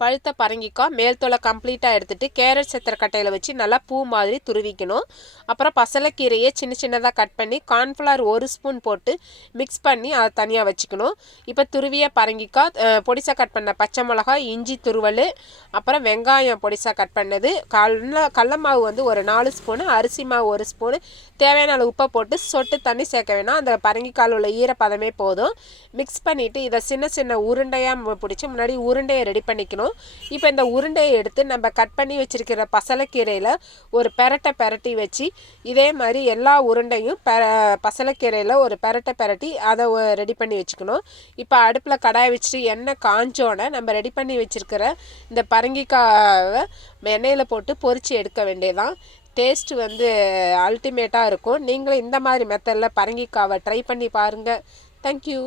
பழுத்த பரங்கிக்காய் மேல் தோலை கம்ப்ளீட்டாக எடுத்துகிட்டு கேரட் சத்திரக்கட்டையில் வச்சு நல்லா பூ மாதிரி துருவிக்கணும். அப்புறம் பசலைக்கீரையை சின்ன சின்னதாக கட் பண்ணி கார்ன்ஃப்ளவர் 1 ஸ்பூன் போட்டு மிக்ஸ் பண்ணி அதை தனியாக வச்சுக்கணும். இப்போ துருவிய பரங்கிக்காய், பொடிசாக கட் பண்ண பச்சை மிளகாய், இஞ்சி துருவல், அப்புறம் வெங்காயம் பொடிசாக கட் பண்ணது, கடல மாவு வந்து ஒரு 4 ஸ்பூனு, அரிசி மாவு 1 ஸ்பூனு, தேவையான அளவு உப்பை போட்டு சொட்டு தண்ணி சேர்க்க வேணாம். அந்த பரங்கிக்காயில் உள்ள ஈரப்பதமே போதும். மிக்ஸ் பண்ணிவிட்டு இதை சின்ன சின்ன உருண்டையாக பிடிச்சி முன்னாடி உருண்டையை ரெடி பண்ணிக்கணும். இப்போ இந்த உருண்டையை எடுத்து நம்ம கட் பண்ணி வச்சிருக்கிற பசலைக்கீரையில் ஒரு பெரட்டை வச்சு இதே மாதிரி எல்லா உருண்டையும் பசலைக்கீரையில் ஒரு பெரட்டி அதை ரெடி பண்ணி வச்சுக்கணும். இப்போ அடுப்பில் கடாயை வச்சுட்டு எண்ணெய் காஞ்சோட நம்ம ரெடி பண்ணி வச்சுருக்கிற இந்த பரங்கிக்காவை எண்ணெயில் போட்டு பொரித்து எடுக்க வேண்டியதான். டேஸ்ட்டு வந்து அல்டிமேட்டாக இருக்கும். நீங்களும் இந்த மாதிரி மெத்தடில் பரங்கிக்காவை ட்ரை பண்ணி பாருங்கள். தேங்க்யூ.